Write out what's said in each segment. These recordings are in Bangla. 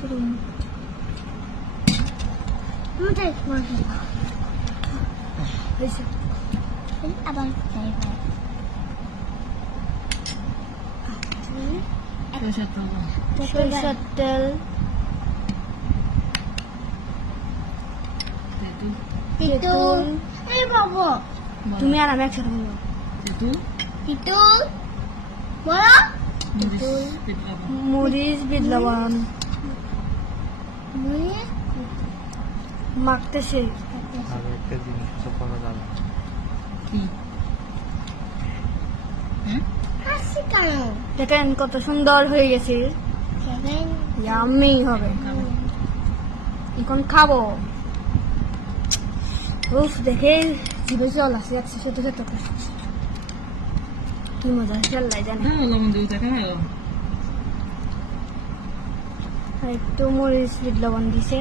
মাশরুম মুটাই মশলা হয়েছে আবার ফ্রাই হয় সরিষার তেল তিতুল এই বাবা তুমি আর আমি একসাথে বলবো তিতুল বলো মরিচ বিট লবণ মুই মাখতেছে আর একটা জিনিস তো করা যাবে হাসি কেন দেখেন কত সুন্দর হয়ে গেছে সেভেন ইয়াম্মি হবে এখন খাবো উফ দেখে জিভে জল আছে একশো সেটা সেটা কি মজা চাল্লাই জানে আর একটু মরিচ বিট লবণ দিছে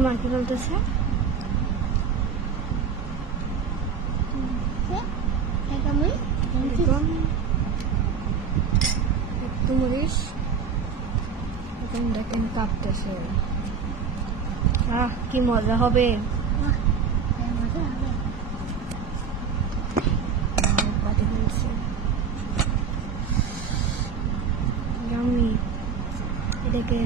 মাখি বলতেছে এটা মুই এখন একটু মরিচ এখন দেখেন কাঁপতেছে কি মজা হবে মজা হবে পাটি ফেলছে ইয়াম্মি এটাকে